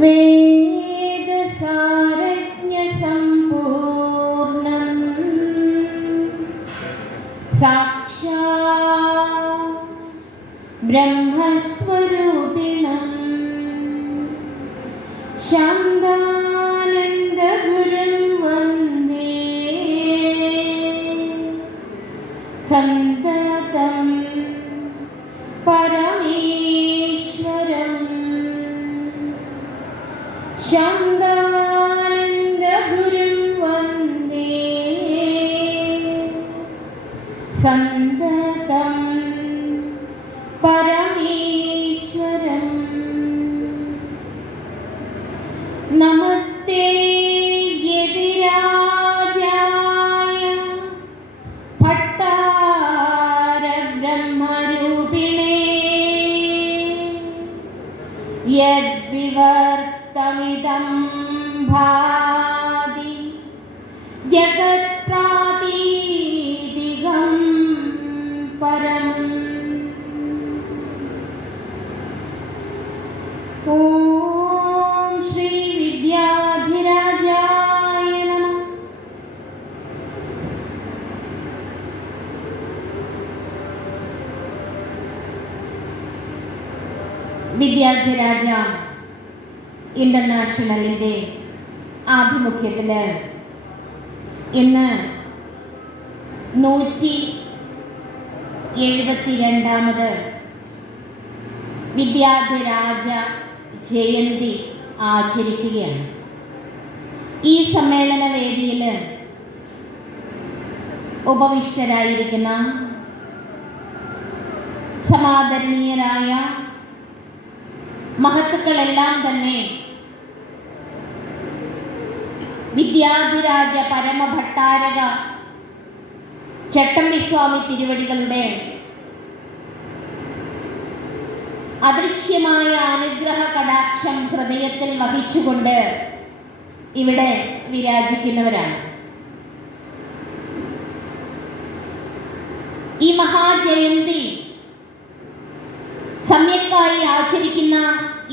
വേദസാരജ്ഞസമ്പൂർണം സാക്ഷാത് ബ്രഹ്മസ്വരൂപിണം ശാന്താനന്ദഗുരും വന്ദേ സന്തതം പരമേശ്വരം. ശാന്താനന്ദഗുരും വന്ദേ സന്തതം പരമേശ്വരം. നമസ്തേ യതിരാജായ ഭട്ടാര ബ്രഹ്മരൂപിണേ യദ്വിവർത്തമിദം ഭാതി ജഗത്പ്രാതീതികം പരം. ഓം ശ്രീ വിദ്യാധിരാജായ നമഃ. വിദ്യാധിരാജ ഇന്റർനാഷണലിൻ്റെ ആഭിമുഖ്യത്തിൽ ഇന്ന് 172ാമത് വിദ്യാധിരാജ ജയന്തി ആചരിക്കുകയാണ്. ഈ സമ്മേളന വേദിയിൽ ഉപവിഷ്ടരായിരിക്കുന്ന സമാദരണീയരായ മഹത്തുക്കളെല്ലാം തന്നെ വിദ്യാധിരാജ പരമഭട്ടാരക ചട്ടമ്പിസ്വാമി തിരുവടികളുടെ അദൃശ്യമായ അനുഗ്രഹ കടാക്ഷം ഹൃദയത്തിൽ വഹിച്ചുകൊണ്ട് ഇവിടെ വിരാജിക്കുന്നവരാണ്. ഈ മഹാജയന്തി സമ്യക്കായി ആചരിക്കുന്ന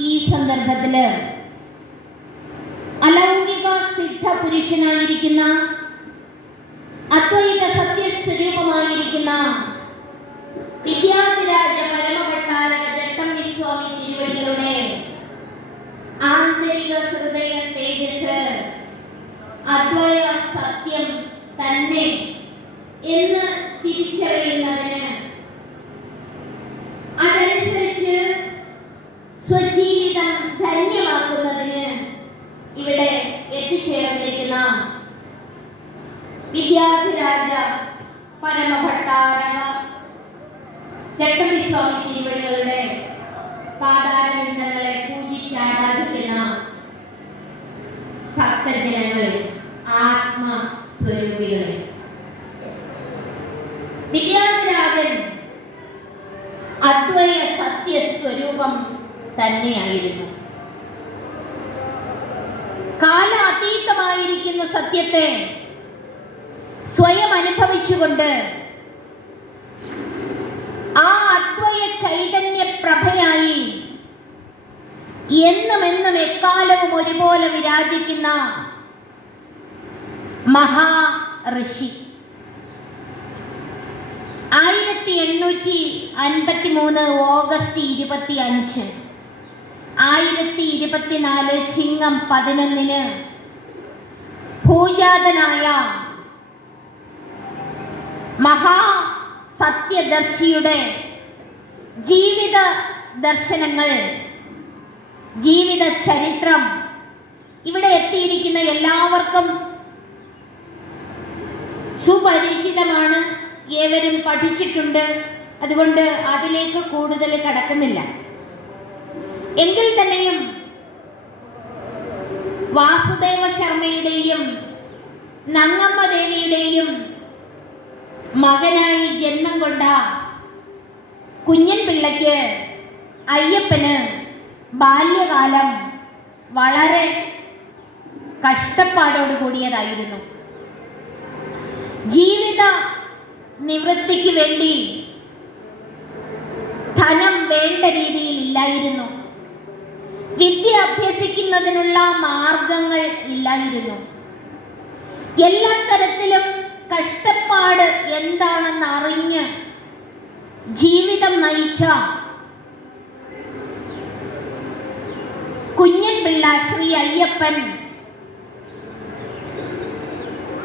ഈ സന്ദർഭത്തിൽ അലൗകിക സിദ്ധ പുരുഷനായിരിക്കുന്ന അദ്വൈത സത്യസ്വരൂപമായിരിക്കുന്ന വിദ്യാധിരാജ പരമഭട്ടാരക ചട്ടമ്പിസ്വാമി തിരുവടികളുടെ ആന്തരിക ഹൃദയ തേജസ് അദ്വൈത സത്യം തന്നെ എന്ന് തിരിച്ചറിയുന്നതിന് അതനുസരിച്ച് സ്വജീവിതം ധന്യമാക്കുന്നതിന് ഇവിടെ എത്തിച്ചേർന്നിരിക്കുന്ന വിദ്യാധിരാജ പരമഭട്ടാരക ചട്ടമ്പിസ്വാമി തിരുവടികളുടെ പാദാരവിന്ദങ്ങളെ പൂജിച്ചാരാധിക്കുന്ന ഭക്തജനങ്ങളെ, ആത്മസ്വരൂപികളെ, വിദ്യാധിരാജൻ അദ്വൈത സത്യസ്വരൂപം തന്നെയായിരുന്നു. കാലാതീതമായിരിക്കുന്ന സത്യത്തെ സ്വയം അനുഭവിച്ചുകൊണ്ട് ആ അദ്വൈത ചൈതന്യ പ്രഭയായി എന്നും എക്കാലവും ഒരുപോലെ വിരാജിക്കുന്ന മഹാ ഋഷി. 1853 ഓഗസ്റ്റ് 25, 1024 ചിങ്ങം 11 ഭൂജാതനായ മഹാ സത്യദർശിയുടെ ജീവിത ദർശനങ്ങൾ, ജീവിത ചരിത്രം ഇവിടെ എത്തിയിരിക്കുന്ന എല്ലാവർക്കും സുപരിചിതമാണ്. ഏവരും പഠിച്ചിട്ടുണ്ട്. അതുകൊണ്ട് അതിലേക്ക് കൂടുതൽ കടക്കുന്നില്ല. എങ്കിൽ തന്നെയും വാസുദേവ ശർമ്മയുടെയും നങ്ങമ്മ ദേവിയുടെയും മകനായി ജന്മം കൊണ്ട കുഞ്ഞൻ പിള്ളയ്ക്ക് അയ്യപ്പന് ബാല്യകാലം വളരെ കഷ്ടപ്പാടോട് കൂടിയതായിരുന്നു. ജീവിത നിവൃത്തിക്ക് വേണ്ടി ധനം വേണ്ട രീതിയിൽ ഇല്ലായിരുന്നു. വിദ്യ അഭ്യസിക്കുന്നതിനുള്ള മാർഗങ്ങൾ ഇല്ലായിരുന്നു. എല്ലാ തരത്തിലും കഷ്ടപ്പാട് എന്താണെന്ന് അറിഞ്ഞ് ജീവിതം നയിച്ച കുഞ്ഞൻ പിള്ള ശ്രീ അയ്യപ്പൻ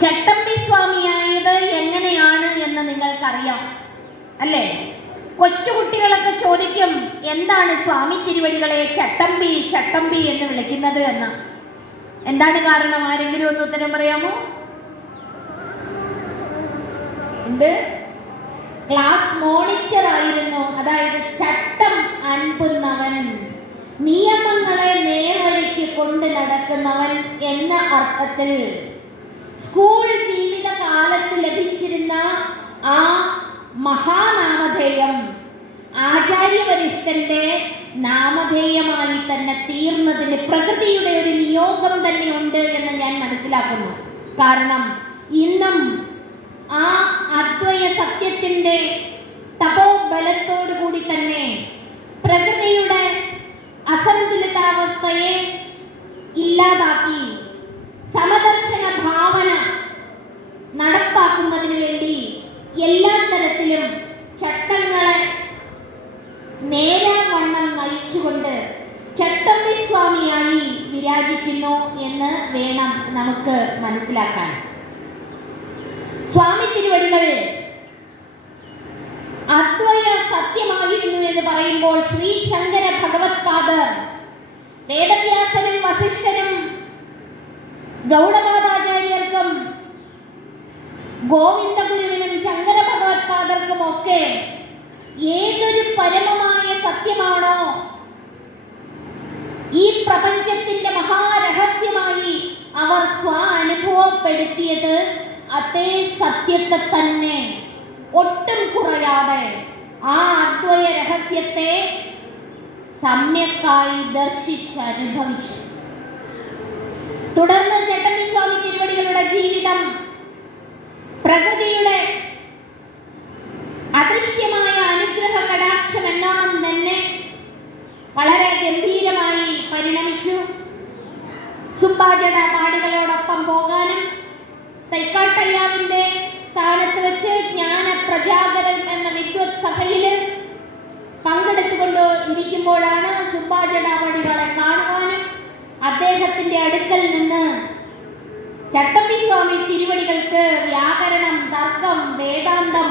ചട്ടമ്പി സ്വാമിയായത് എങ്ങനെയാണ് എന്ന് നിങ്ങൾക്കറിയാം അല്ലേ? കൊച്ചുകുട്ടികളൊക്കെ ചോദിക്കും, എന്താണ് സ്വാമി തിരുവടികളെ ചട്ടമ്പി ചട്ടമ്പി എന്ന് വിളിക്കുന്നത് എന്ന്. എന്താണ് കാരണം? ആരെങ്കിലും ഒന്ന് ഉത്തരം പറയാമോ? ക്ലാസ് മോണിറ്റർ ആയിരുന്നു, അതായത് ചട്ടം അൻപുന്നവൻ, നിയമങ്ങളെ നേർവഴിക്ക് കൊണ്ട് നടക്കുന്നവൻ എന്ന അർത്ഥത്തിൽ സ്കൂൾ ജീവിത കാലത്ത് ലഭിച്ചിരുന്ന ആ മഹാനാമധേയം ആചാര്യവരിഷ്ഠന്റെ നാമധേയമായി തന്നെ തീർന്നതിന് പ്രകൃതിയുടെ ഒരു നിയോഗം തന്നെയുണ്ട് എന്ന് ഞാൻ മനസ്സിലാക്കുന്നു. കാരണം ഇന്നും ആ അദ്വയ സത്യത്തിന്റെ തപോബലത്തോടു കൂടി തന്നെ പ്രകൃതിയുടെ അസന്തുലിതാവസ്ഥയെ ഇല്ലാതാക്കി സമദർശന ഭാവന നടപ്പാക്കുന്നതിന് വേണ്ടി എല്ലാ തരത്തിലും ചട്ടങ്ങളെ നേരാവണ്ണം നയിച്ചുകൊണ്ട് ചട്ടമ്പി സ്വാമിയായി വിരാജിക്കുന്നു എന്ന് വേണം നമുക്ക് മനസ്സിലാക്കാൻ. സ്വാമി തിരുവടികൾ അദ്വയ സത്യമായിരുന്നു എന്ന് പറയുമ്പോൾ ശ്രീ ശങ്കര ഭഗവത്പാദർ വേദവ്യാസനും വസിഷ്ഠനും ഗൗഡപാദാചാര്യർക്കും ഗോവിന്ദഗുരുവിനും ശങ്കര ഭഗവത്പാദർക്കും ഒക്കെ ഏതൊരു പരമമായ സത്യമാണോ ഈ പ്രപഞ്ചത്തിന്റെ മഹാരഹസ്യമായി അവർ സ്വാനുഭവപ്പെടുത്തിയത്, അതേ സത്യത്തെ തന്നെ ഒട്ടും കുറയാതെ ആ അദ്വയ രഹസ്യത്തെ സമ്യക്കായി ദർശിച്ച് അനുഭവിച്ചു. തുടർന്ന് ചട്ടമ്പി സ്വാമി തിരുവടികളുടെ ജീവിതം പ്രകൃതിയുടെ അദൃശ്യമായ അനുഗ്രഹ കടാക്ഷം എന്നോണം തന്നെ വളരെ ഗംഭീരമായി പരിണമിച്ചു. സുബ്ബാജട പാടികളോടൊപ്പം പോകാനും തൈക്കാട്ടയ്യാവിന്റെ സ്ഥാനത്ത് വെച്ച് ജ്ഞാന പ്രജാഗരൻ എന്ന വിദ്വത് സഭയിൽ പങ്കെടുത്തുകൊണ്ട് ഇരിക്കുമ്പോഴാണ് സുബ്ബാജട പാടികളെ കാണുവാനും അദ്ദേഹത്തിന്റെ അടുക്കൽ നിന്ന് ചട്ടമ്പി സ്വാമി തിരുവടികൾക്ക് വ്യാകരണം, തർക്കം, വേദാന്തം,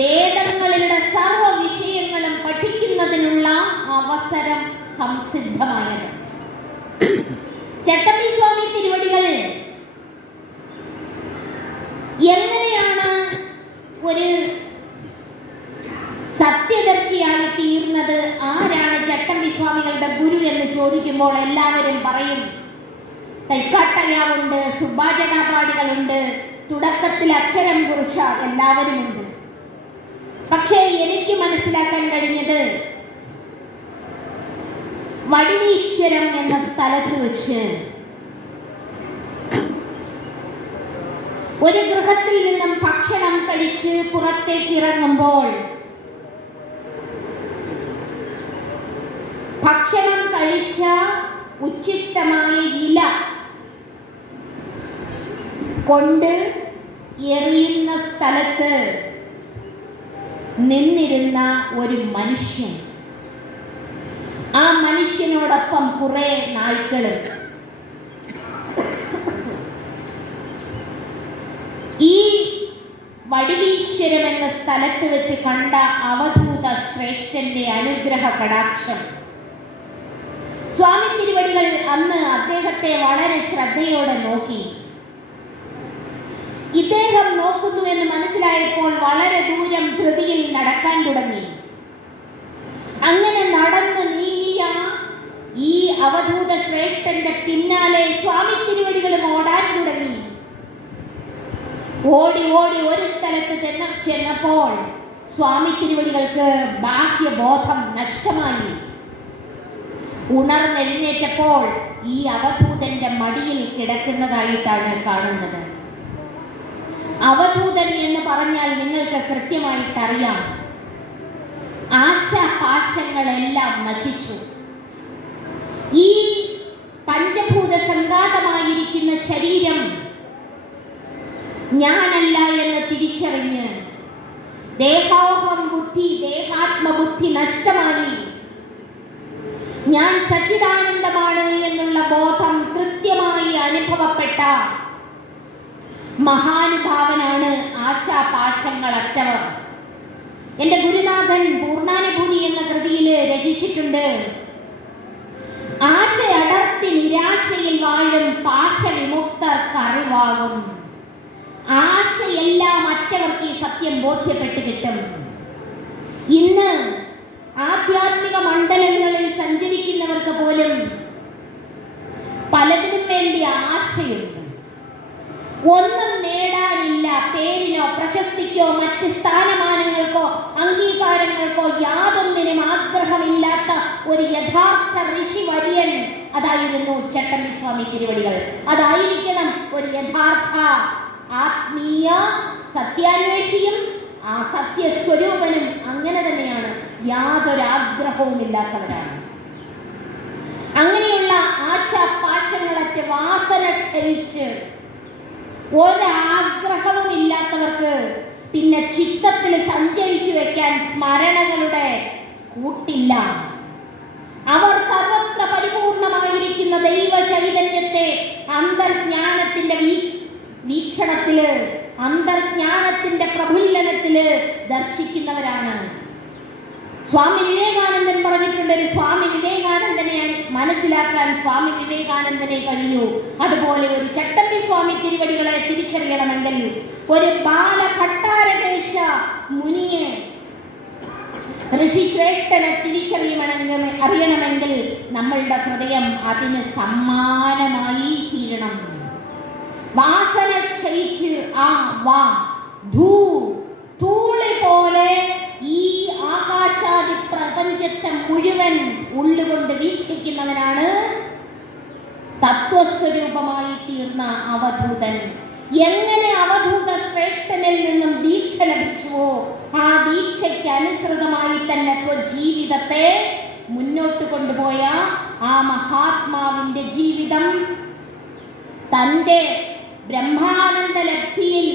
വേദങ്ങളിലുള്ള സർവ വിഷയങ്ങളും പഠിക്കുന്നതിനുള്ള അവസരം സംസിദ്ധമായത്. ചട്ടമ്പി സ്വാമി തിരുവടികൾ എങ്ങനെയാണ് ഒരു സത്യദർശിയായി തീർന്നത്? ആരാണ് ചട്ടമ്പി സ്വാമികളുടെ ഗുരു എന്ന് ചോദിക്കുമ്പോൾ എല്ലാവരും പറയും തൈക്കാട്ടയ്യാവുണ്ട്, സുബ്ബാജടാപാടികളുണ്ട്, തുടക്കത്തിൽ അക്ഷരം കുറിച്ച എല്ലാവരുമുണ്ട്. പക്ഷേ എനിക്ക് മനസ്സിലാക്കാൻ കഴിഞ്ഞത് വടിവീശ്വരം എന്ന സ്ഥലത്ത് വെച്ച് ഒരു ഗൃഹത്തിൽ നിന്നും ഭക്ഷണം കഴിച്ച് പുറത്തേക്ക് ഇറങ്ങുമ്പോൾ ഭക്ഷണം കഴിച്ച ഉച്ചിഷ്ടമായ ഇല കൊണ്ട് എറിയുന്ന സ്ഥലത്ത് നിന്നിരുന്ന ഒരു മനുഷ്യൻ, ആ മനുഷ്യനോടൊപ്പം കുറെ നായ്ക്കളും. ഈ വടിവീശ്വരം എന്ന സ്ഥലത്ത് വെച്ച് കണ്ട അവധൂത ശ്രേഷ്ഠന്റെ അനുഗ്രഹ കടാക്ഷം സ്വാമി തിരുവടികൾ അന്ന് അദ്ദേഹത്തെ വളരെ ശ്രദ്ധയോടെ നോക്കി. ഇദ്ദേഹം നോക്കുന്നു എന്ന് മനസ്സിലായപ്പോൾ വളരെ ദൂരം ധൃതിയിൽ നടക്കാൻ തുടങ്ങി. അങ്ങനെ നടന്ന് നീങ്ങിയ ഈ അവധൂത ശ്രേഷ്ഠന്റെ പിന്നാലെ സ്വാമി തിരുവടികളും ഓടാൻ തുടങ്ങി. ഓടി ഓടി ഒരു സ്ഥലത്ത് ചെന്നപ്പോൾ സ്വാമി തിരുവടികൾക്ക് ബാഹ്യബോധം നഷ്ടമായി. ഉണർന്നെഴുന്നേറ്റപ്പോൾ ഈ അവധൂതന്റെ മടിയിൽ കിടക്കുന്നതായിട്ടാണ് കാണുന്നത്. അവധൂതൻ എന്ന് പറഞ്ഞാൽ നിങ്ങൾക്ക് കൃത്യമായിട്ടറിയാം, ആശാപാശങ്ങളെല്ലാം നശിച്ചു. ഈ ശരീരം ഞാനല്ല എന്ന് തിരിച്ചറിഞ്ഞ് ദേഹാത്മബുദ്ധി നഷ്ടമായി ഞാൻ സച്ചിദാനന്ദമാണ് എന്നുള്ള ബോധം കൃത്യമായി അനുഭവപ്പെട്ട മഹാനുഭാവനാണ് ആശാപാശങ്ങളറ്റവർ. എൻ്റെ ഗുരുനാഥൻ പൂർണ്ണാനുഭൂതി എന്ന കൃതിയിൽ രചിച്ചിട്ടുണ്ട്. ആശയടർത്തി നിരാശയിൽ വാഴും പാശവിമുക്തർക്ക് അറിവാകും. ആശയെല്ലാം മറ്റവർക്ക് ഈ സത്യം ബോധ്യപ്പെട്ട് കിട്ടും. ഇന്ന് ആധ്യാത്മിക മണ്ഡലങ്ങളിൽ സഞ്ചരിക്കുന്നവർക്ക് പോലും പലതിനും വേണ്ടി ആശയുണ്ട്. ഒന്നും നേടാനില്ല, പേരിനോ പ്രശസ്തിക്കോ മറ്റ് സ്ഥാനമാനങ്ങൾക്കോ അംഗീകാരങ്ങൾക്കോ യാതൊന്നിനും ആഗ്രഹമില്ലാത്ത ഒരു യഥാർത്ഥ ഋഷി വര്യൻ അതായിരുന്നു ചട്ടമ്പിസ്വാമി തിരുവടികൾ. അതായിരിക്കണം ഒരു യഥാർത്ഥ ആത്മീയ സത്യാന്വേഷിയും ആ സത്യസ്വരൂപനും. അങ്ങനെ തന്നെയാണ്, യാതൊരു ആഗ്രഹവും ഇല്ലാത്തവരാണ്. അങ്ങനെയുള്ള ആശാപാശങ്ങളറ്റ വാസന ക്ഷയിച്ച് ഒരാഗ്രഹവും ഇല്ലാത്തവർക്ക് പിന്നെ ചിത്തത്തിൽ സഞ്ചരിച്ചു വെക്കാൻ സ്മരണകളുടെ കൂട്ടില്ല. അവർ സർവത്ര പരിപൂർണമായിരിക്കുന്ന ദൈവ ചൈതന്യത്തെ അന്തർജ്ഞാനത്തിന്റെ വീക്ഷണത്തില്, അന്തർജ്ഞാനത്തിന്റെ പ്രഫുല്ലനത്തില് ദർശിക്കുന്നവരാണ്. സ്വാമി വിവേകാനന്ദൻ പറഞ്ഞിട്ടുണ്ട്, ഒരു സ്വാമി വിവേകാനന്ദനെ മനസ്സിലാക്കാൻ സ്വാമി വിവേകാനന്ദനെ കഴിയൂ. അതുപോലെ ഒരു ചട്ടമ്പി സ്വാമി തിരുവടികളെ തിരിച്ചറിയണമെങ്കിൽ, ഒരു ബാലഭട്ടാരകേശ മുനിയെ ഋഷിശ്രേഷ്ഠനെ അറിയണമെങ്കിൽ നമ്മളുടെ ഹൃദയം അതിന് സമ്മാനമായി തീരണം. വാസന ക്ഷയിച്ച് ധൂളി പോലെ ഈ ആകാശാദി പ്രപഞ്ചത്തെ മുഴുവൻ ഉള്ളുകൊണ്ട് വീക്ഷിക്കുന്നവനാണ് തത്വസ്വരൂപമായി തീർന്ന അവധൂതൻ. എങ്ങനെ അവധൂത ശ്രേഷ്ഠനിൽ നിന്നും ദീക്ഷ ലഭിച്ചുവോ ആ ദീക്ഷയ്ക്ക് അനുസൃതമായി തന്നെ സ്വജീവിതത്തെ മുന്നോട്ട് കൊണ്ടുപോയ ആ മഹാത്മാവിന്റെ ജീവിതം തൻ്റെ ബ്രഹ്മാനന്ദ ലബ്ധിയിൽ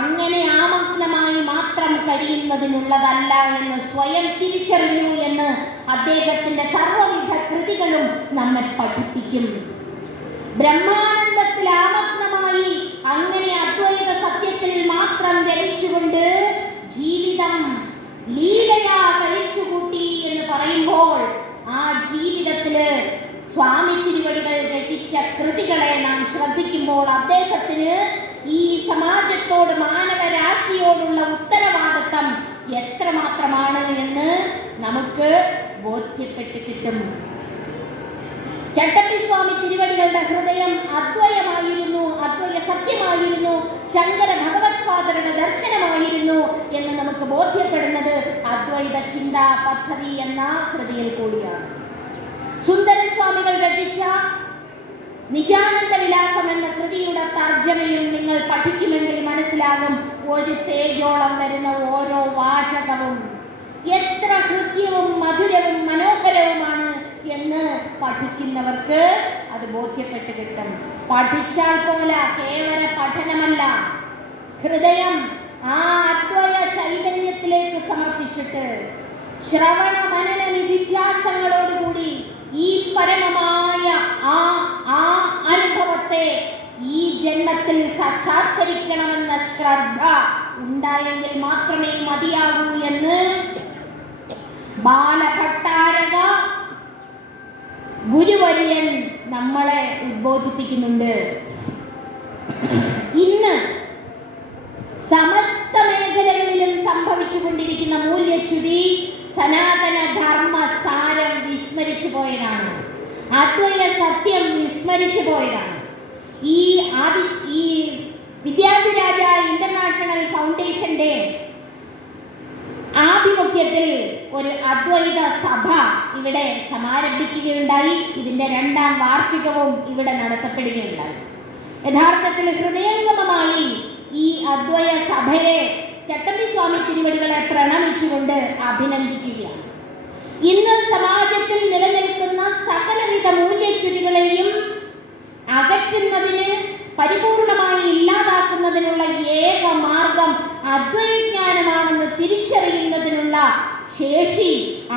അങ്ങനെ ആമഗ്നമായി മാത്രം കഴിയുന്നതിനുള്ളതല്ല എന്ന് സ്വയം തിരിച്ചറിഞ്ഞു എന്ന് അദ്ദേഹത്തിന്റെ സർവ്വവിധ കൃതികളും നമ്മെ പഠിപ്പിക്കും. ബ്രഹ്മാനന്ദത്തിൽ ആമഗ്നമായി അങ്ങനെ അദ്വൈത സത്യത്തിൽ മാത്രം ജനിച്ചുകൊണ്ട് ജീവിതം ലീലയാ കഴിച്ചുകൂട്ടി എന്ന് പറയുമ്പോൾ ആ ജീവിതത്തില് സ്വാമി തിരുവടികൾ രചിച്ച കൃതികളെ നാം ശ്രദ്ധിക്കുമ്പോൾ അദ്ദേഹത്തിന് ഈ സമാജത്തോട്, മാനവരാശിയോടുള്ള ഉത്തരവാദിത്തം എത്രമാത്രമാണ് എന്ന് നമുക്ക് ബോധ്യപ്പെട്ട് കിട്ടും. ചട്ടമ്പിസ്വാമി തിരുവടികളുടെ ഹൃദയം അദ്വയമായിരുന്നു, അദ്വയ സത്യമായിരുന്നു, ശങ്കര ഭഗവത്പാദരുടെ ദർശനമായിരുന്നു എന്ന് നമുക്ക് ബോധ്യപ്പെടുന്നത് അദ്വൈത ചിന്താ പദ്ധതി എന്ന കൃതിയിൽ കൂടിയാണ്. സുന്ദരസ്വാമികൾ രചിച്ച നിജാനന്ദ വിലാസം എന്ന കൃതിയുടെ തർജ്ജമയും നിങ്ങൾ പഠിക്കുമെങ്കിൽ മനസ്സിലാകും. ഒരു പേജോളം വരുന്ന ഓരോ വാചകവും എത്ര ഹൃദ്യവും മധുരവും മനോഹരവുമാണ് എന്ന് പഠിക്കുന്നവർക്ക് അത് ബോധ്യപ്പെട്ട് കിട്ടും. പഠിച്ചാൽ പോലെ കേവല പഠനമല്ല, ഹൃദയം ആ അദ്വയ ചൈതന്യത്തിലേക്ക് സമർപ്പിച്ചിട്ട് ശ്രവണ മനന നിധിധ്യാസങ്ങളോടുകൂടി ഈ പരമമായ ആ അനുഭവത്തെ ഈ ജന്മത്തിൽ സാക്ഷാത്കരിക്കണമെന്ന ശ്രദ്ധ ഉണ്ടായെങ്കിൽ മാത്രമേ മതിയാകൂ എന്ന് ബാലഭട്ടാരക ഗുരുവര്യൻ നമ്മളെ ഉദ്ബോധിപ്പിക്കുന്നുണ്ട്. ഇന്ന് സമസ്ത മേഖലകളിലും സംഭവിച്ചുകൊണ്ടിരിക്കുന്ന മൂല്യച്യുതി സനാതന ധർമ്മ സാരം വിസ്മരിച്ചു പോയതാണ്. അദ്വൈത സത്യം വിസ്മരിച്ചു പോയതാണ്. ഈ വിദ്യാധിരാജ ഇന്റർനാഷണൽ ഫൗണ്ടേഷന്റെ ആഭിമുഖ്യത്തിൽ ഒരു അദ്വൈത സഭ ഇവിടെ സമാരംഭിക്കുകയുണ്ടായി. ഇതിന്റെ 2ാം വാർഷികവും ഇവിടെ നടത്തപ്പെടുകയുണ്ടായി. യഥാർത്ഥത്തിൽ ഹൃദയംഗമമായി ഈ അദ്വൈത സഭയെ ചട്ടമ്പിസ്വാമി തിരുവടികളെ പ്രണമിച്ചുകൊണ്ട് അഭിനന്ദിക്കുകയാണ്. ഇന്ന് സമാജത്തിൽ നിലനിൽക്കുന്ന സകലവിധ മൂല്യച്യുതികളെയും അകറ്റുന്നതിന് പരിപൂർണമായി ഇല്ലാതാക്കുന്നതിനുള്ള ഏക മാർഗം അദ്വൈജ്ഞാനമാണെന്ന് തിരിച്ചറിയുന്നതിനുള്ള ശേഷി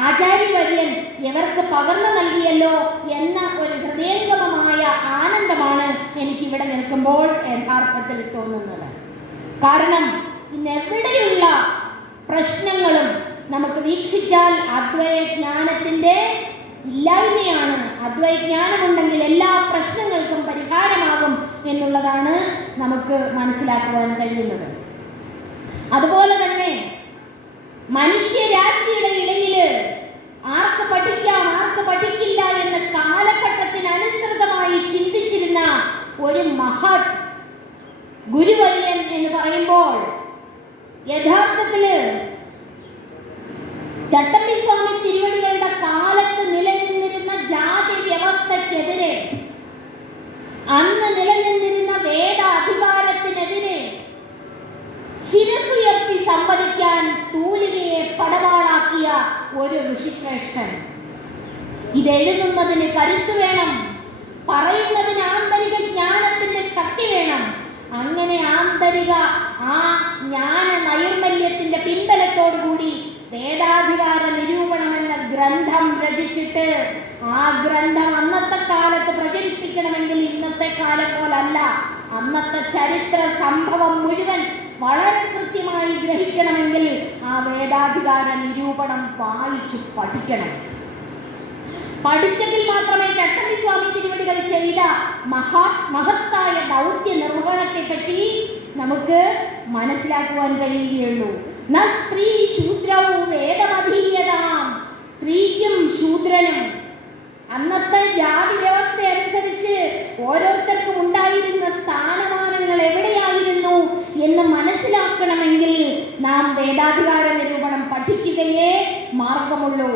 ആചാര്യവര്യൻ ഇവർക്ക് പകർന്നു നൽകിയല്ലോ എന്ന ഒരു ഹൃദയംഗമമായ ആനന്ദമാണ് എനിക്കിവിടെ നിൽക്കുമ്പോൾ യഥാർത്ഥത്തിൽ തോന്നുന്നത്. കാരണം ഇന്നെവിടെയുള്ള പ്രശ്നങ്ങളും നമുക്ക് വീക്ഷിച്ചാൽ അദ്വൈജ്ഞാനത്തിൻ്റെ ഇല്ലായ്മയാണ്. അദ്വൈജ്ഞാനമുണ്ടെങ്കിൽ എല്ലാ പ്രശ്നങ്ങൾക്കും പരിഹാരമാകും എന്നുള്ളതാണ് നമുക്ക് മനസ്സിലാക്കുവാൻ കഴിയുന്നത്. അതുപോലെ തന്നെ മനുഷ്യരാശിയുടെ ഇടയിൽ ആർക്ക് പഠിക്കാം ആർക്ക് പഠിക്കില്ല എന്ന കാലഘട്ടത്തിനനുസൃതമായി ചിന്തിച്ചിരുന്ന ഒരു മഹത് ഗുരുവര്യൻ എന്ന് പറയുമ്പോൾ യഥാർത്ഥത്തിൽ ചട്ടമ്പി സ്വാമി തിരുവടികളുടെ കാലത്ത് നിലനിന്നിരുന്ന ജാതി വ്യവസ്ഥക്കെതിരെ, അന്ന് നിലനിന്നിരുന്ന വേദ അധികാരത്തിനെതിരെ ശിരസുയർത്തി സംവദിക്കാൻ തൂലികയെ പടവാളാക്കിയ ഒരു ഋഷിശ്രേഷ്ഠൻ. ഇതെഴുതുന്നതിന് കരുത്ത് വേണം, പറയുന്നതിന് ആന്തരിക ജ്ഞാനത്തിന്റെ ശക്തി വേണം. അങ്ങനെ ആന്തരിക ആ ജ്ഞാന നൈർമല്യത്തിന്റെ പിൻബലത്തോടുകൂടി വേദാധികാര നിരൂപണം എന്ന ഗ്രന്ഥം രചിച്ചിട്ട് ആ ഗ്രന്ഥം അന്നത്തെ കാലത്ത് പ്രചരിപ്പിക്കണമെങ്കിൽ ഇന്നത്തെ കാലം പോലല്ല, അന്നത്തെ ചരിത്ര സംഭവം മുഴുവൻ വളരെ കൃത്യമായി ഗ്രഹിക്കണമെങ്കിൽ ആ വേദാധികാര നിരൂപണം വായിച്ചു പഠിക്കണം. പഠിച്ചെങ്കിൽ മാത്രമേ ചട്ടമ്പി സ്വാമി തിരുവടികൾ ചെയ്ത മഹത്തായ ദൗത്യ നിർവഹണത്തെ പറ്റി നമുക്ക് മനസ്സിലാക്കുവാൻ കഴിയുകയുള്ളൂ. ന സ്ത്രീ ശൂദ്രവും വേദമധീയതാം, സ്ത്രീക്കും ശൂദ്രനും അന്നത്തെ ജാതി വ്യവസ്ഥ അനുസരിച്ച് ഓരോരുത്തർക്കും ഉണ്ടായിരുന്ന സ്ഥാനമാനങ്ങൾ എവിടെയായിരുന്നു എന്ന് മനസ്സിലാക്കണമെങ്കിൽ നാം വേദാധികാര നിരൂപണം പഠിക്കുകയേ മാർഗമുള്ളൂ.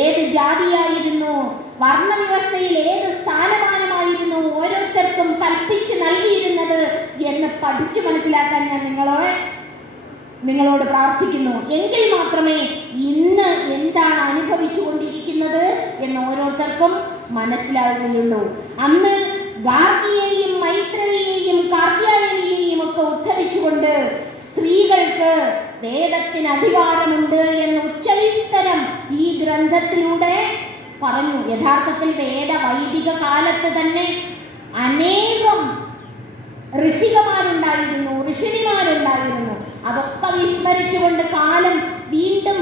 ഏത് ജാതിയായിരുന്നു, വർണ്ണവ്യവസ്ഥയിൽ ഏത് സ്ഥാനമാനമായിരുന്നു ഓരോരുത്തർക്കും കൽപ്പിച്ച് നൽകിയിരുന്നത് എന്ന് പഠിച്ചു മനസ്സിലാക്കാൻ ഞാൻ നിങ്ങളോട് പ്രാർത്ഥിക്കുന്നു. എങ്കിൽ മാത്രമേ ഇന്ന് എന്താണ് അനുഭവിച്ചു കൊണ്ടിരിക്കുന്നത് എന്ന് ഓരോരുത്തർക്കും മനസ്സിലാവുകയുള്ളൂ. അന്ന് ഗാർഗിയെയും മൈത്രേയെയും കാർത്യായനിയെയും ഒക്കെ ഉദ്ധരിച്ചുകൊണ്ട് സ്ത്രീകൾക്ക് വേദത്തിന് അധികാരമുണ്ട് എന്ന് ഉച്ചവിസ്തരം ഈ ഗ്രന്ഥത്തിലൂടെ പറഞ്ഞു. യഥാർത്ഥത്തിൽ വേദ വൈദിക കാലത്ത് തന്നെ അനേകം ഋഷികമാരുണ്ടായിരുന്നു, ഋഷിണിമാരുണ്ടായിരുന്നു. അതൊക്കെ വിസ്മരിച്ചുകൊണ്ട് കാലം വീണ്ടും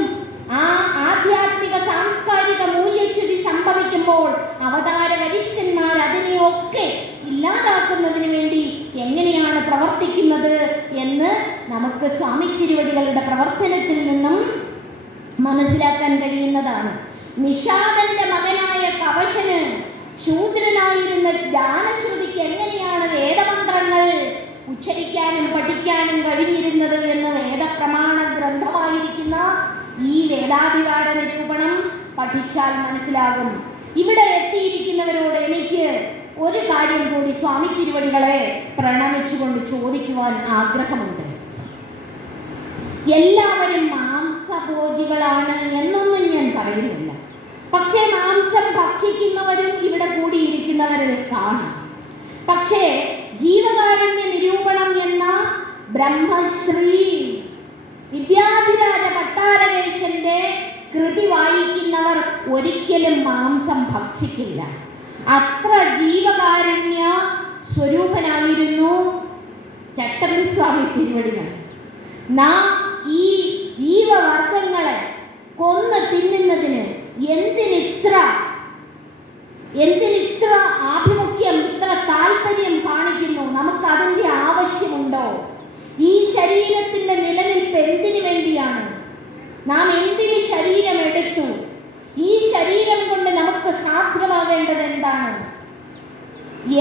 ആ ആധ്യാത്മിക സാംസ്കാരിക മൂല്യച്യുതി സംഭവിക്കുമ്പോൾ അവതാര വരിഷ്ഠന്മാർ അതിനെയൊക്കെ ഇല്ലാതാക്കുന്നതിന് വേണ്ടി എങ്ങനെയാണ് പ്രവർത്തിക്കുന്നത് എന്ന് നമുക്ക് സ്വാമി തിരുവടികളുടെ പ്രവർത്തനത്തിൽ നിന്നും മനസ്സിലാക്കാൻ കഴിയുന്നതാണ്. നിഷാദന്റെ മകനായ കവശന് ശൂദ്രനായിരുന്ന ജ്ഞാനശ്രുതിക്ക് എങ്ങനെയാണ് വേദമന്ത്രങ്ങൾ ഉച്ചരിക്കാനും പഠിക്കാനും കഴിഞ്ഞിരുന്നത് എന്ന് വേദപ്രമാണ ഗ്രന്ഥമായിരിക്കുന്ന ഈ വേദാധികാര നിരൂപണം പഠിച്ചാൽ മനസ്സിലാകും. ഇവിടെ എത്തിയിരിക്കുന്നവരോട് എനിക്ക് ഒരു കാര്യം കൂടി സ്വാമി തിരുവടികളെ പ്രണമിച്ചുകൊണ്ട് ചോദിക്കുവാൻ ആഗ്രഹമുണ്ട്. എല്ലാവരും മാംസഭോജികളാണ് എന്നൊന്നും ഞാൻ പറയുന്നില്ല. പക്ഷേ മാംസം ഭക്ഷിക്കുന്നവരും ഇവിടെ കൂടിയിരിക്കുന്നവരെ കാണാം. പക്ഷേ ജീവകാരുണ്യ നിരൂപണം എന്ന ബ്രഹ്മശ്രീ വിദ്യാധിരാജ പട്ടാരകേശന്റെ കൃതി വായിക്കുന്നവർ ഒരിക്കലും മാംസം ഭക്ഷിക്കില്ല. അത്ര ജീവകാരുണ്യ സ്വരൂപനായിരുന്നു ചട്ടമ്പി സ്വാമി തിരുവടികൾ. നാം ഈ ജീവവർഗങ്ങളെ കൊന്ന് തിന്നുന്നതിന് എന്തിനിത്ര ആഭിമുഖ്യം, ഇത്ര താല്പര്യം കാണിക്കുന്നു? നമുക്ക് അതിൻ്റെ ആവശ്യമുണ്ടോ? ഈ ശരീരത്തിന്റെ നിലനിൽപ്പ് എന്തിനു വേണ്ടിയാണ്? നാം എന്തിന് ശരീരം എടുത്തു? ഈ ശരീരം കൊണ്ട് നമുക്ക് സാധ്യമാകേണ്ടത് എന്താണ്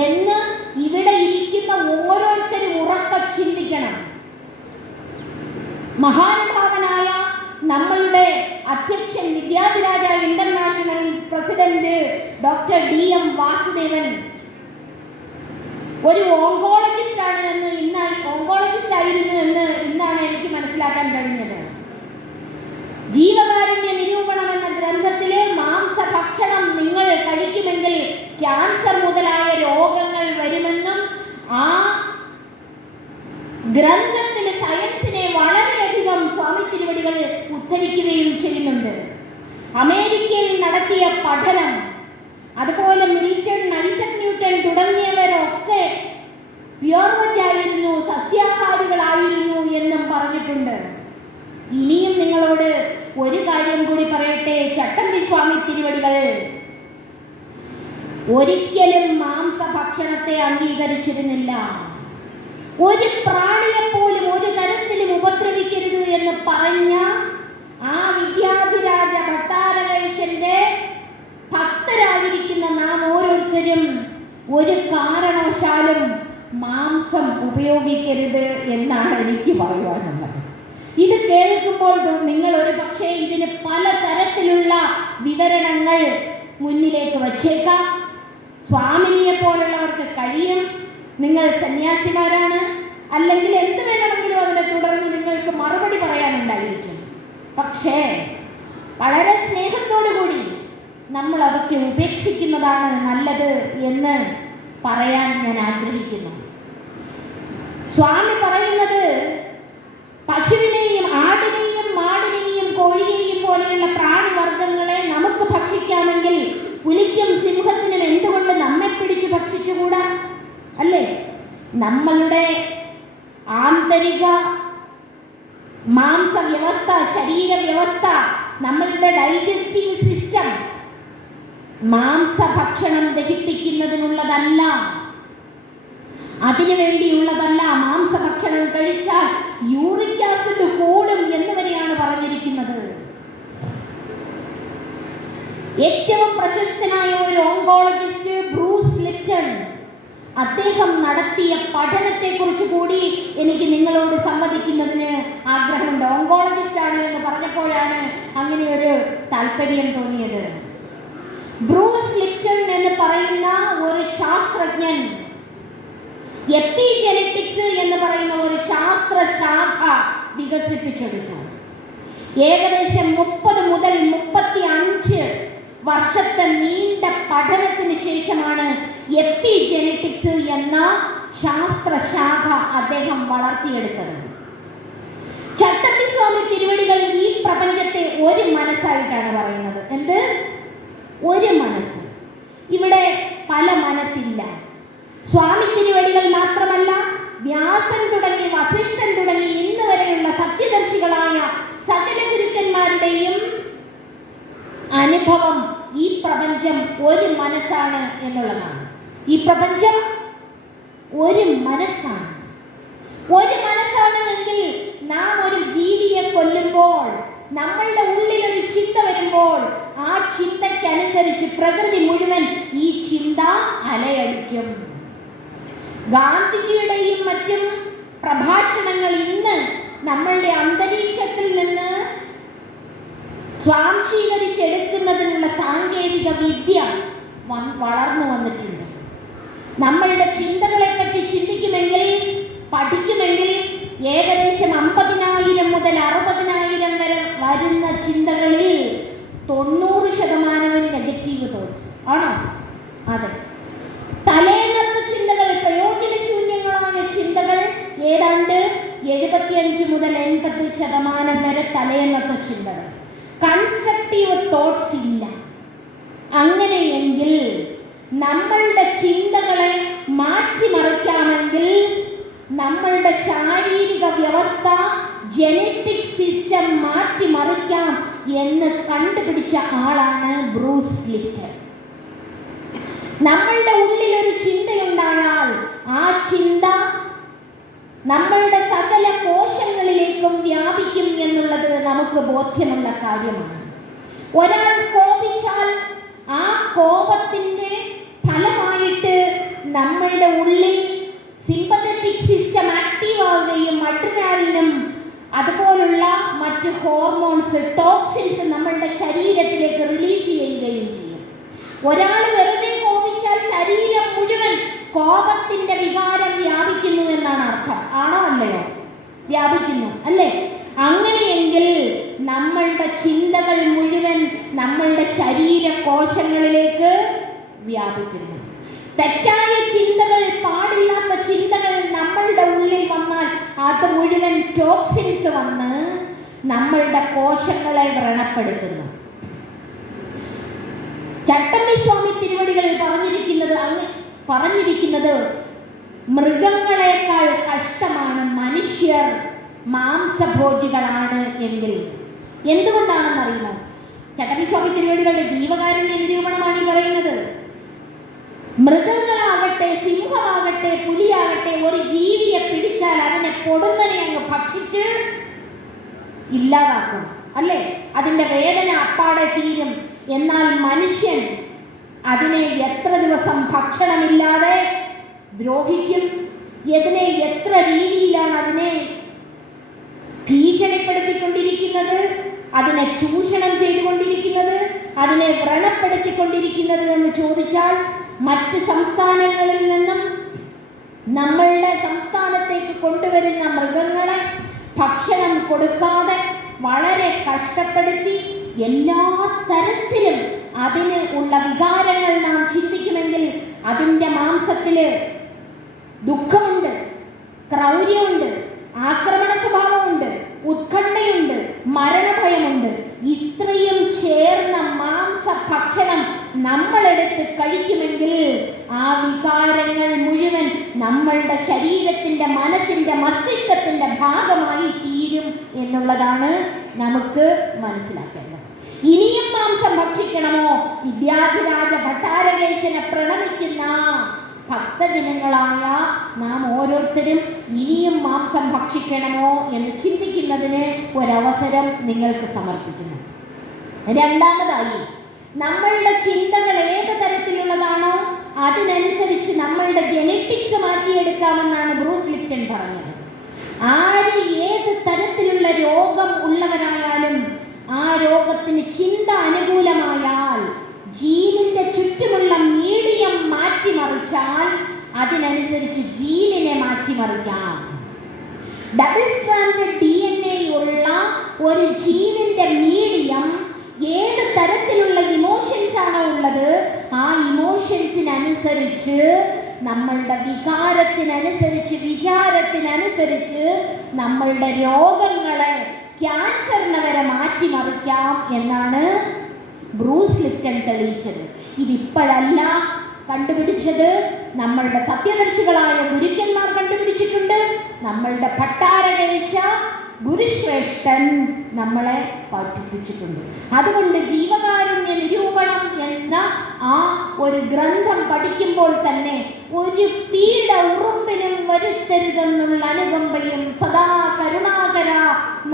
എന്ന് ഇവിടെ ഇരിക്കുന്ന ഓരോരുത്തരും ഉറക്കെ ചിന്തിക്കണം. മഹാനുഭാവനായ നമ്മളുടെ അധ്യക്ഷൻ, Vidyadhiraja international president doctor DM Vasudevan ഒരു ഓങ്കോളജിസ്റ്റ് ആയിരുന്നു എന്ന് ഇന്നാണ് എനിക്ക് മനസ്സിലാക്കാൻ കഴിഞ്ഞത്. ജീവകാരുണ്യ നിരൂപണം എന്ന ഗ്രന്ഥത്തിലെ മാംസഭക്ഷണം നിങ്ങൾ കഴിക്കുമെങ്കിൽ ക്യാൻസർ മുതലായ രോഗങ്ങൾ വരുമെന്നും ആ പഠനം, അതുപോലെ മിൽട്ടൺ, ഐസക് ന്യൂട്ടൺ തുടങ്ങിയവരൊക്കെ പ്യുവർവെജായിരുന്നു, സസ്യാഹാരികളായിരുന്നു എന്നും പറഞ്ഞിട്ടുണ്ട്. ഇനിയും നിങ്ങളോട് ഒരു കാര്യം കൂടി പറയട്ടെ. ചട്ടമ്പി സ്വാമി തിരുവടികൾ ഒരിക്കലും മാംസഭക്ഷണത്തെ അംഗീകരിച്ചിരുന്നില്ല. ഒരു പ്രാണിയെ പോലും ഒരു തരത്തിലും ഉപദ്രവിക്കരുത് എന്ന് പറഞ്ഞ ആ വിദ്യാധിരാജ ഭട്ടാരകേശന്റെ ഭക്തരായിരിക്കുന്ന നാം ഓരോരുത്തരും ഒരു കാരണവശാലും മാംസം ഉപയോഗിക്കരുത് എന്നാണ് എനിക്ക് പറയുവാനുള്ളത്. ഇത് കേൾക്കുമ്പോൾ നിങ്ങൾ ഒരു പക്ഷേ ഇതിന് പലതരത്തിലുള്ള വിവരണങ്ങൾ മുന്നിലേക്ക് വച്ചേക്കാം. സ്വാമിനിയെ പോലുള്ളവർക്ക് കഴിയും, നിങ്ങൾ സന്യാസിമാരാണ്, അല്ലെങ്കിൽ എന്ത് വേണമെങ്കിലും അതിനെ തുടർന്ന് നിങ്ങൾക്ക് മറുപടി പറയാനുണ്ടായിരിക്കും. പക്ഷേ വളരെ സ്നേഹത്തോടു കൂടി നമ്മൾ അതൊക്കെ ഉപേക്ഷിക്കുന്നതാണ് നല്ലത് എന്ന് പറയാൻ ഞാൻ ആഗ്രഹിക്കുന്നു. സ്വാമി പറയുന്നത് പശുവിനെയും ആടിനെയും മാടിനെയും കോഴിയെയും പോലെയുള്ള പ്രാണിവർഗങ്ങളെ നമുക്ക് ഭക്ഷിക്കാമെങ്കിൽ പുലിക്കും സിംഹത്തിനും എന്തുകൊണ്ട് നമ്മെ പിടിച്ച് ഭക്ഷിച്ചുകൂടാ? അല്ലേ? നമ്മളുടെ ആന്തരിക മാംസവ്യവസ്ഥ, ശരീരവ്യവസ്ഥ, നമ്മളുടെ ഡൈജസ്റ്റീവ് സിസ്റ്റം മാംസഭക്ഷണം ദഹിപ്പിക്കുന്നതിനുള്ളതല്ല, അതിനു വേണ്ടിയുള്ളതല്ല. മാംസഭക്ഷണം കഴിച്ചാൽ യൂറിക് ആസിഡ് കൂടും എന്ന് വരെയാണ് പറഞ്ഞിരിക്കുന്നത്. ഏറ്റവും പ്രശസ്തനായ ഒരു ഓങ്കോളജിസ്റ്റ് ബ്രൂസ് ലിപ്റ്റൺ, അദ്ദേഹം നടത്തിയ പഠനത്തെ കുറിച്ച് കൂടി എനിക്ക് നിങ്ങളോട് സംവദിക്കുന്നതിന് ആഗ്രഹമുണ്ട്. ഓങ്കോളജിസ്റ്റ് ആണ് എന്ന് പറഞ്ഞപ്പോഴാണ് അങ്ങനെ ഒരു താല്പര്യം തോന്നിയത്. ബ്രൂസ് ലിപ്റ്റൺ എന്ന് പറയുന്ന ഒരു ശാസ്ത്രജ്ഞൻ എപ്പിജെനറ്റിക്സ് എന്ന് പറയുന്ന ഒരു ശാസ്ത്രശാഖ വികസിപ്പിച്ചെടുത്തു. ഏകദേശം 30 മുതൽ 35 വർഷത്തെ നീണ്ട പഠനത്തിന് ശേഷമാണ് എപ്പിജെനറ്റിക്സ് എന്ന ശാസ്ത്രശാഖ അദ്ദേഹം വളർത്തിയെടുത്തത്. ചട്ടമ്പി സ്വാമി തിരുവടികൾ ഈ പ്രപഞ്ചത്തെ ഒരു മനസ്സായിട്ടാണ് പറയുന്നത്. എന്ത്? ഒരു മനസ്സ്. ഇവിടെ പല മനസ്സില്ല. സ്വാമി തിരുവടികൾ മാത്രമല്ല, വ്യാസൻ തുടങ്ങി വസിഷ്ഠൻ തുടങ്ങി ഇന്ന് വരെയുള്ള സത്യദർശികളായ സകല ഗുരുക്കന്മാരുടെയും അനുഭവം ഈ പ്രപഞ്ചം ഒരു മനസ്സാണ് എന്നുള്ളതാണ്. ഈ പ്രപഞ്ചം ഒരു മനസ്സാണ്. ഒരു മനസ്സാണെങ്കിൽ നാം ഒരു ജീവിയെ കൊല്ലുമ്പോൾ നമ്മളുടെ ഉള്ളിൽ ഒരു ചിന്ത വരുമ്പോൾ ആ ചിന്തയ്ക്കനുസരിച്ച് പ്രകൃതി മുഴുവൻ ഈ ചിന്ത അലയടിക്കും. ഗാന്ധിജിയുടെയും മറ്റും പ്രഭാഷണങ്ങൾ ഇന്ന് നമ്മളുടെ അന്തരീക്ഷത്തിൽ നിന്ന് സ്വാംശീകരിച്ചെടുക്കുന്നതിനുള്ള സാങ്കേതിക വിദ്യ വളർന്നു വന്നിട്ടുണ്ട്. നമ്മളുടെ ചിന്തകളെ പറ്റി ചിന്തിക്കുമെങ്കിൽ, പഠിക്കുമെങ്കിൽ ഏകദേശം 50,000 മുതൽ 60,000 വരെ വരുന്ന ചിന്തകളിൽ 90% നെഗറ്റീവ് തോട്ട്സ് ആണോ? അതെ. തലേന്നത്തെ ചിന്തകൾ, പ്രയോജനശൂന്യങ്ങളായ ചിന്തകൾ ഏതാണ്ട് 75 മുതൽ 80% വരെ തലേന്നത്തെ ചിന്തകൾ. കൺസ്ട്രക്റ്റീവ് തോട്ട്സ് ഇല്ല. അങ്ങനെയെങ്കിൽ നമ്മളുടെ ചിന്തകളെ മാറ്റിമറിക്കാമെങ്കിൽ നമ്മളുടെ ശാരീരിക വ്യവസ്ഥ, ജനറ്റിക് സിസ്റ്റം മാറ്റിമറിക്കാം എന്ന് കണ്ടുപിടിച്ച ആളാണ് ബ്രൂസ് ലിപ്റ്റൺ. നമ്മളുടെ ഉള്ളിൽ ഒരു ചിന്തയുണ്ടായാൽ ആ ചിന്ത നമ്മളുടെ സകല കോശങ്ങളിലേക്കും വ്യാപിക്കും എന്നുള്ളത് നമുക്ക് ബോധ്യമുള്ള കാര്യമാണ്. ഒരാൾ കോപിച്ചാൽ ആ കോപത്തിന്റെ ഫലമായിട്ട് നമ്മളുടെ ഉള്ളിൽ സിമ്പത്തറ്റിക് സിസ്റ്റം ആക്റ്റീവ് ആവുകയും അഡ്രിനാലിനും അതുപോലുള്ള മറ്റ് ഹോർമോൺസ്, ടോക്സിൻസ് നമ്മളുടെ ശരീരത്തിലേക്ക് റിലീസ് ചെയ്യുകയും ചെയ്യും. ഒരാൾ വെറുതെ കോപിച്ചാൽ ശരീരം മുഴുവൻ കോപത്തിന്റെ വികാരം വ്യാപിക്കുന്നു എന്നാണ് അർത്ഥം. ആണോ അല്ലയോ? വ്യാപിക്കുന്നു അല്ലേ? അങ്ങനെയെങ്കിൽ നമ്മളുടെ ചിന്തകൾ മുഴുവൻ നമ്മളുടെ ശരീര കോശങ്ങളിലേക്ക് വ്യാപിക്കുന്നു. തെറ്റായ ചിന്തകൾ, പാടില്ലാത്ത ചിന്തകൾ നമ്മളുടെ ഉള്ളിൽ വന്നാൽ അത് മുഴുവൻ ടോക്സിൻസ് വന്ന് നമ്മളുടെ കോശങ്ങളെ വ്രണപ്പെടുത്തുന്നു. ചട്ടമ്പിസ്വാമി തിരുവടികൾ പറഞ്ഞിരിക്കുന്നത് മൃഗങ്ങളെക്കാൾ കഷ്ടമാണ് മനുഷ്യർ മാംസഭോജികളാണ് എങ്കിൽ. എന്തുകൊണ്ടാണെന്നറിയുമോ? ചട്ടമ്പിസ്വാമി തിരുവടികളുടെ ജീവകാരുണ്യ നിരൂപണമാണ് ഈ പറയുന്നത്. മൃഗങ്ങളാകട്ടെ, സിംഹമാകട്ടെ, പുലിയാകട്ടെ, ഒരു ജീവിയെ പിടിച്ചാൽ അതിനെ പൊടുന്നനെ അങ്ങ് ഭക്ഷിച്ച് ഇല്ലാതാക്കും, അല്ലേ? അതിൻ്റെ വേദന അപ്പാടെ തീരും. എന്നാൽ മനുഷ്യൻ അതിനെ എത്ര ദിവസം ഭക്ഷണമില്ലാതെ ദ്രോഹിക്കും? അതിനെ എത്ര രീതിയിലാണ് അതിനെ ഭീഷണിപ്പെടുത്തിക്കൊണ്ടിരിക്കുന്നത്, അതിനെ ചൂഷണം ചെയ്തുകൊണ്ടിരിക്കുന്നത്, അതിനെ വ്രണപ്പെടുത്തിക്കൊണ്ടിരിക്കുന്നത് എന്ന് ചോദിച്ചാൽ, മറ്റ് സംസ്ഥാനങ്ങളിൽ നിന്നും നമ്മളുടെ സംസ്ഥാനത്തേക്ക് കൊണ്ടുവരുന്ന മൃഗങ്ങളെ ഭക്ഷണം കൊടുക്കാതെ വളരെ കഷ്ടപ്പെടുത്തി എല്ലാ തരത്തിലും അതിന് ഉള്ള വികാരങ്ങൾ നാം ചിന്തിക്കുമെങ്കിൽ അതിൻ്റെ മാംസത്തിൽ ദുഃഖമുണ്ട്, ക്രൗര്യമുണ്ട്, ആക്രമണ സ്വഭാവമുണ്ട്, ഉത്കണ്ഠയുണ്ട്, മരണഭയമുണ്ട്. ഇത്രയും ചേർന്ന മാംസഭക്ഷണം നമ്മളെടുത്ത് കഴിക്കുമെങ്കിൽ ആ വികാരങ്ങൾ മുഴുവൻ നമ്മളുടെ ശരീരത്തിൻ്റെ, മനസ്സിൻ്റെ, മസ്തിഷ്കത്തിൻ്റെ ഭാഗമായി തീരും എന്നുള്ളതാണ് നമുക്ക് മനസ്സിലാക്കേണ്ടത്. ഇനിയും മാംസം ഭക്ഷിക്കണമോ? വിദ്യാധിരാജ ഭട്ടാരകേശനെ പ്രണമിക്കുന്ന ഭക്തജനങ്ങളായ നാം ഓരോരുത്തരും ഇനിയും മാംസം ഭക്ഷിക്കണമോ എന്ന് ചിന്തിക്കുന്നതിന് ഒരവസരം നിങ്ങൾക്ക് സമർപ്പിക്കുന്നു. രണ്ടാമതായി, നമ്മളുടെ ചിന്തകൾ ഏത് തരത്തിലുള്ളതാണോ അതിനനുസരിച്ച് നമ്മളുടെ ജെനറ്റിക്സ് മാറ്റിയെടുക്കാമെന്നാണ് ബ്രൂസ് ലിപ്റ്റൺ പറഞ്ഞത്. ആര് ഏത് തരത്തിലുള്ള രോഗം ഉള്ളവരായാലും ആ രോഗത്തിന് ചിന്ത അനുകൂലമായാൽ, ജീനിന്റെ ചുറ്റുമുള്ള മീഡിയം മാറ്റിമറിച്ചാൽ അതിനനുസരിച്ച് ജീനിനെ മാറ്റിമറിക്കാം. ഡബിൾ സ്ട്രാൻഡഡ് DNA ഉള്ള ഒരു ജീനിന്റെ മീഡിയം ഏത് തരത്തിലുള്ള ഇമോഷൻസ് ആണോ ഉള്ളത് ആ ഇമോഷൻസിനനുസരിച്ച്, നമ്മളുടെ വികാരത്തിനനുസരിച്ച്, വിചാരത്തിനനുസരിച്ച് നമ്മളുടെ രോഗങ്ങളെ, ക്യാൻസറിനെ വരെ മാറ്റിമറിക്കാം എന്നാണ് ബ്രൂസ് ലിപ്റ്റൺ തെളിയിച്ചത്. ഇതിപ്പോഴല്ല കണ്ടുപിടിച്ചത്, നമ്മളുടെ സത്യദർശികളായ ഗുരുക്കന്മാർ കണ്ടുപിടിച്ചിട്ടുണ്ട്. നമ്മളുടെ ഭട്ടാരകേശ ഗുരുശ്രേഷ്ഠൻ നമ്മളെ പഠിപ്പിച്ചിട്ടുണ്ട്. അതുകൊണ്ട് ജീവകാരുണ്യ നിരൂപണം എന്ന ആ ഒരു ഗ്രന്ഥം പഠിക്കുമ്പോൾ തന്നെ ഒരു പീഡ ഉറുമ്പിനും വരുത്തരുതെന്നുള്ള അനുകമ്പയും സദാ കരുണാകര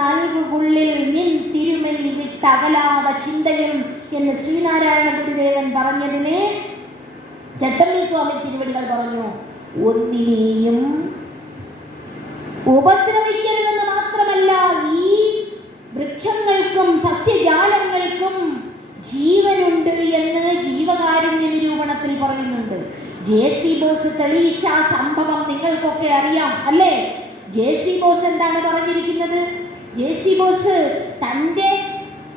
നൽകുള്ളിൽ നിൻ തിരുമൽ വിട്ടകലാത ചിന്തയും എന്ന് ശ്രീനാരായണ ഗുരുദേവൻ പറഞ്ഞതിനെ ചട്ടമ്പിസ്വാമി തിരുവടികൾ പറഞ്ഞു, ഒന്നിനെയും ഉപദ്രവിക്കരുതെന്ന് മാത്രമല്ല, ഈ വൃക്ഷങ്ങൾക്കും സസ്യജാലങ്ങൾക്കും ജീവനുണ്ട് എന്ന് ജീവകാരുണ്യ നിരൂപണത്തിൽ പറയുന്നുണ്ട്. JC ബോസ് തെളിയിച്ച ആ സംഭവം നിങ്ങൾക്കൊക്കെ അറിയാം, അല്ലേ? JC ബോസ് എന്താണ് പറഞ്ഞിരിക്കുന്നത്? JC ബോസ് തൻ്റെ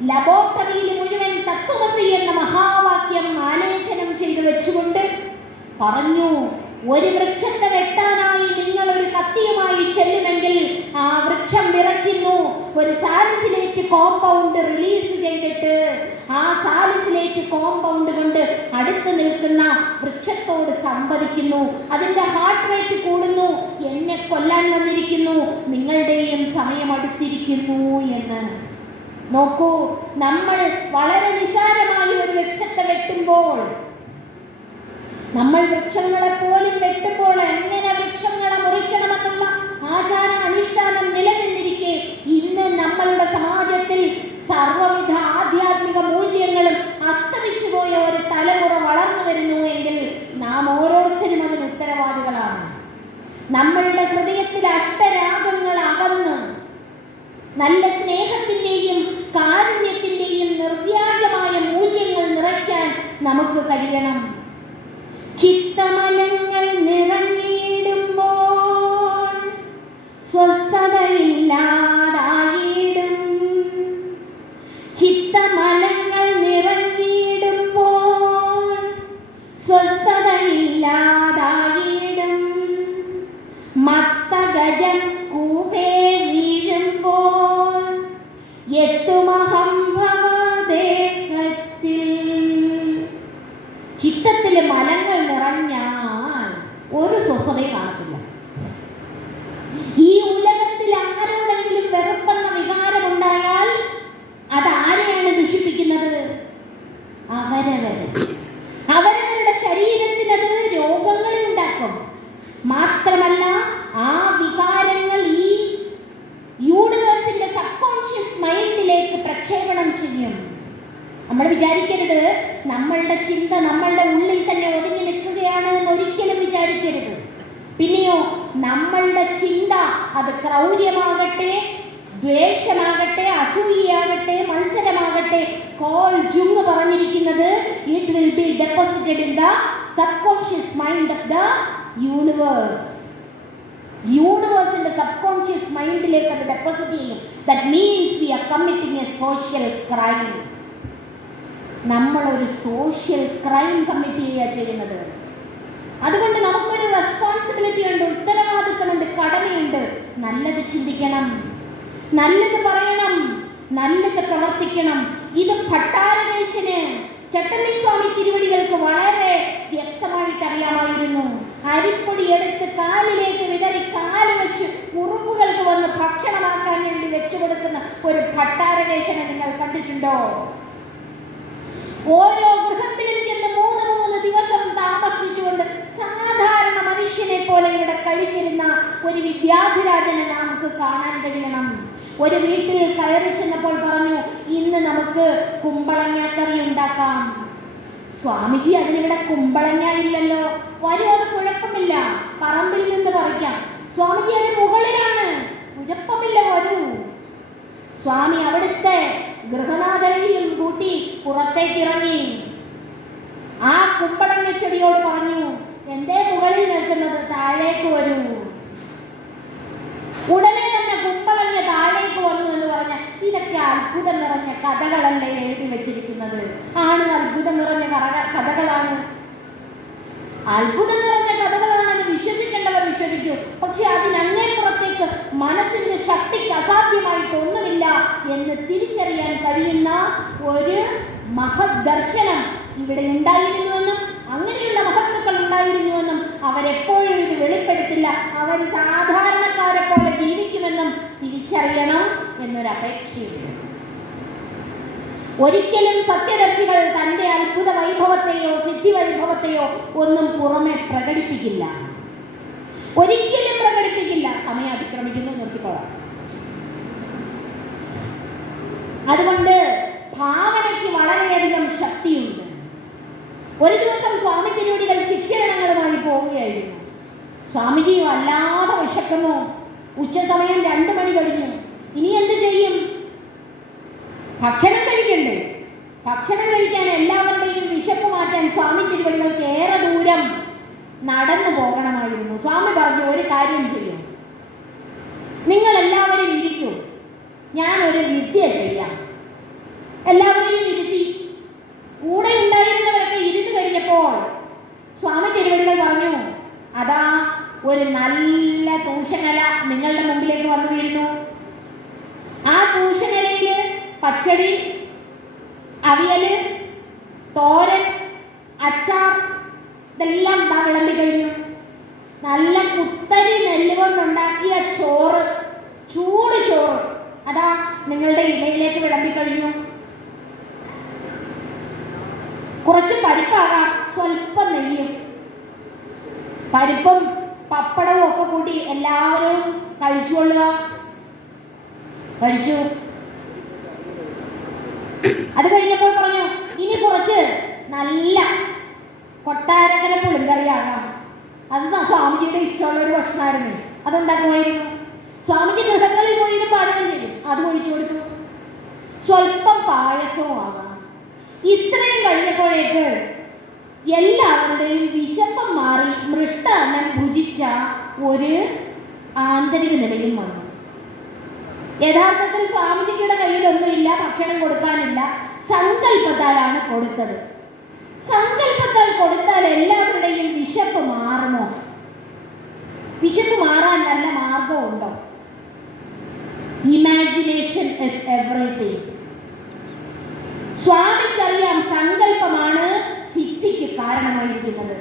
ലബോറട്ടറിയിൽ മുഴുവൻ തത്വമസി എന്ന മഹാവാക്യം ആലേഖനം ചെയ്തു വെച്ചുകൊണ്ട് പറഞ്ഞു, ഒരു വൃക്ഷത്തെ വെട്ടാനായി നിങ്ങൾ ഒരു കത്തിയുമായി ചെല്ലുമെങ്കിൽ ആ വൃക്ഷം വിറയ്ക്കുന്നു. ഒരു സാലിസിലേറ്റ് കോമ്പൗണ്ട് റിലീസ് ചെയ്തിട്ട് ആ സാലിസിലേറ്റ് കോമ്പൗണ്ട് കൊണ്ട് അടുത്ത് നിൽക്കുന്ന വൃക്ഷത്തോട് സംവദിക്കുന്നു. അതിൻ്റെ ഹാർട്ട് റേറ്റ് കൂടുന്നു, എന്നെ കൊല്ലാൻ വന്നിരിക്കുന്നു, നിങ്ങളുടെയും സമയം അടുത്തിരിക്കുന്നു എന്ന്. നോക്കൂ, നമ്മൾ വളരെ നിസ്സാരമായി ഒരു വൃക്ഷത്തെ വെട്ടുമ്പോൾ, നമ്മൾ വൃക്ഷങ്ങളെ പോലും വെട്ടുമ്പോൾ എങ്ങനെ വൃക്ഷങ്ങളെ മുറിക്കണമെന്നുള്ള ആചാര അനുഷ്ഠാനം നിലനിന്നിരിക്കെ ഇന്ന് നമ്മളുടെ സമാജത്തിൽ സർവ്വവിധ ആധ്യാത്മിക മൂല്യങ്ങളും അസ്തമിച്ചു പോയ ഒരു തലമുറ വളർന്നു വരുന്നു എങ്കിൽ നാം ഓരോരുത്തരും അതിന് ഉത്തരവാദികളാണ്. നമ്മളുടെ ഹൃദയത്തിൽ അഷ്ടരാഗങ്ങൾ അകന്ന് നല്ല സ്നേഹത്തിൻ്റെയും കാരുണ്യത്തിൻ്റെയും നിർവ്യാജമായ മൂല്യങ്ങൾ നിറയ്ക്കാൻ നമുക്ക് കഴിയണം. ചിത്തമലങ്ങൾ നിറഞ്ഞിടുമ്പോൾ സ്വസ്ഥതയില്ലാതായിടും. ചിത്തമലങ്ങൾ നിറഞ്ഞിടുമ്പോൾ സ്വസ്ഥതയില്ലാതായിടും. മത്തഗജം കൂപേ വീഴുമ്പോൾ എത്തുമഹംഭവദേഹത്തിൽ. അത് ക്രൗര്യമാകട്ടെ, ദ്വേഷമാകട്ടെ, അസൂയയാകട്ടെ, മത്സരമാകട്ടെ, കോൾ ജുങ് പറഞ്ഞിരിക്കുന്നത് it will be deposited in the subconscious mind of the universe. യൂണിവേഴ്സിന്റെ സബ്കോൺഷ്യസ് മൈൻഡിലേക്ക് അത് ഡെപ്പോസിറ്റ് ചെയ്യും. That means we are committing a social crime. നമ്മളൊരു സോഷ്യൽ ക്രൈം കമ്മിറ്റ് ചെയ്യുക ചെയ്യുന്നത്. അതുകൊണ്ട് നമുക്കൊരു റെസ്പോൺസിബിലിറ്റി ഉണ്ട്, ഉത്തരവാദിത്തമുണ്ട്, കടമയുണ്ട്. നല്ലത് ചിന്തിക്കണം, നല്ലത് പറയണം, നല്ലത് പ്രവർത്തിക്കണം. ഇത് ഭട്ടാരകേശന് ചട്ടമ്പിസ്വാമി തിരുവടികൾക്ക് വളരെ വ്യക്തമായിട്ട് അറിയാമായിരുന്നു. അരിപ്പൊടി എടുത്ത് കാലിലേക്ക് വിതറി കാല് വെച്ച് ഉറുമ്പുകൾക്ക് വന്ന് ഭക്ഷണമാക്കാൻ വേണ്ടി വെച്ചു കൊടുക്കുന്ന ഒരു ഭട്ടാരകേശനെ നിങ്ങൾ കണ്ടിട്ടുണ്ടോ? ഓരോ ഗൃഹത്തിലും ചെന്ന് 3 ദിവസം താമസിച്ചുകൊണ്ട് സാധാരണ മനുഷ്യനെ പോലെ ഇവിടെ കഴിഞ്ഞിരുന്ന ഒരു വിദ്യാധിരാജനെ നമുക്ക് കാണാൻ കഴിയണം. ഒരു വീട്ടിൽ കയറി ചെന്നപ്പോൾ പറഞ്ഞു, ഇന്ന് നമുക്ക് കുമ്പളങ്ങ കറി ഉണ്ടാക്കാം. സ്വാമിജി, അതിനിവിടെ കുമ്പളങ്ങ ഇല്ലല്ലോ. വരും, അത് കുഴപ്പമില്ല, പറമ്പിൽ നിന്ന് പറിക്കാം. സ്വാമിജി, അത് മുകളിലാണ്, കുഴപ്പമില്ല, വരൂ. സ്വാമി അവിടുത്തെ ഗൃഹനാഥരെയും കൂട്ടി പുറത്തേക്ക് ഇറങ്ങി. ആ കുമ്പളങ്ങ ചെടിയോട് പറഞ്ഞു, എന്തേ മുകളിൽ നിൽക്കുന്നത്, താഴേക്ക് വരൂ. ഉടനെ തന്നെ കുമ്പളങ്ങ താഴേക്ക് വന്നു എന്ന് പറഞ്ഞ ഇതൊക്കെ അത്ഭുതം നിറഞ്ഞ കഥകളല്ലേ എഴുതി വെച്ചിരിക്കുന്നത്. ആണ്, അത്ഭുതം നിറഞ്ഞ കഥകളാണ്, അത്ഭുതം നിറഞ്ഞ കഥകളാണെന്ന് വിശ്വസിക്കേണ്ടവർ വിശ്വസിക്കും. പക്ഷെ അതിനങ്ങേപ്പുറത്തേക്ക് മനസ്സിന്റെ ശക്തിക്ക് അസാധ്യമായിട്ടൊന്നുമില്ല എന്ന് തിരിച്ചറിയാൻ കഴിയുന്ന ഒരു മഹത് ദർശനം ഇവിടെ ഉണ്ടായിരുന്നുവെന്നും അങ്ങനെയുള്ള മഹത്തുക്കൾ ഉണ്ടായിരുന്നുവെന്നും അവരെപ്പോഴും ഇത് വെളിപ്പെടുത്തില്ല. അവർ സാധാരണക്കാരെ പോലെ ജീവിക്കുമെന്നും തിരിച്ചറിയണം എന്നൊരപേക്ഷയുണ്ട്. ഒരിക്കലും സത്യദർശികൾ തൻ്റെ അത്ഭുത വൈഭവത്തെയോ സിദ്ധി വൈഭവത്തെയോ ഒന്നും പുറമെ പ്രകടിപ്പിക്കില്ല, ഒരിക്കലും പ്രകടിപ്പിക്കില്ല. സമയം അതിക്രമിക്കുന്നു, നിർത്തിക്കൊള്ളാം. അതുകൊണ്ട് ഭാവനയ്ക്ക് വളരെയധികം ശക്തിയുണ്ട്. ഒരു ദിവസം സ്വാമി തിരുവടികൾ ശിക്ഷണങ്ങളുമായി പോവുകയായിരുന്നു. സ്വാമിജി വല്ലാതെ വിശക്കുന്നു. ഉച്ച സമയം 2 മണി കഴിഞ്ഞു. ഇനി എന്ത് ചെയ്യും? ഭക്ഷണം കഴിക്കണ്ടേ? ഭക്ഷണം കഴിക്കാൻ എല്ലാവരുടെയും വിശപ്പ് മാറ്റാൻ സ്വാമി തിരുവടികൾക്ക് ഏറെ ദൂരം നടന്നു പോകണമായിരുന്നു. സ്വാമി പറഞ്ഞു, ഒരു കാര്യം ചെയ്യും, നിങ്ങൾ എല്ലാവരും ഇരിക്കൂ, ഞാനൊരു വിദ്യ ചെയ്യാം. എല്ലാവരെയും ഇരുത്തി. കൂടെ ഉണ്ടായിരുന്നവരൊക്കെ ഇരുന്ന് കഴിഞ്ഞപ്പോൾ സ്വാമി തിരുവടികൾ പറഞ്ഞു, അതാ ഒരു നല്ല തൂശനില നിങ്ങളുടെ മുമ്പിലേക്ക് വന്നു വീഴുന്നു. ആ തൂശനിലയിൽ പച്ചടി, അവിയല്, തോരൻ, അച്ചാർ ഇതെല്ലാം വിളമ്പി കഴിഞ്ഞു. നല്ല കുത്തരി നെല്ല് കൊണ്ടുണ്ടാക്കിയ ചോറ്, ചൂട് ചോറ് അതാ നിങ്ങളുടെ ഇലയിലേക്ക് വിളമ്പി കഴിഞ്ഞു. കുറച്ച് പരിപ്പാകാം, സ്വല്പം നെയ്യും, പരിപ്പും പപ്പടവും ഒക്കെ കൂട്ടി എല്ലാവരും കഴിച്ചുകൊള്ളുക. കഴിച്ചു. അത് കഴിഞ്ഞപ്പോൾ പറഞ്ഞു, ഇനി കുറച്ച് നല്ല കൊട്ടാരക്കര പുളിങ്കറിയാകാം. അത് സ്വാമിജിയുടെ ഇഷ്ടമുള്ള ഒരു ഭക്ഷണമായിരുന്നു, അതുണ്ടാക്കുമായിരുന്നു. സ്വാമിജി ഗൃഹങ്ങളിൽ പോയി ഇത് പാചകം ചെയ്യും, അത് ഒഴിച്ചു കൊടുത്തു. സ്വല്പം പായസവും ആകാം. ഇത്രയും കഴിഞ്ഞപ്പോഴേക്ക് എല്ലാവരുടെയും വിശപ്പം മാറി മൃഷ്ടാന്നം ഭുജിച്ച ഒരു ആന്തരിക നിലയിൽ വന്നു. യഥാർത്ഥത്തിൽ സ്വാമിജിയുടെ കയ്യിലൊന്നുമില്ല, ഭക്ഷണം കൊടുക്കാനില്ല, സങ്കല്പത്താലാണ് കൊടുത്തത്. സങ്കല്പത്താൽ കൊടുത്താൽ എല്ലാവരുടെയും വിശപ്പ് മാറുമോ? വിശപ്പ് മാറാൻ നല്ല മാർഗമുണ്ടോ? Imagination is everything. സ്വാമിക്കറിയാം സങ്കല്പമാണ് സിദ്ധിക്ക് കാരണമായിരിക്കുന്നത്.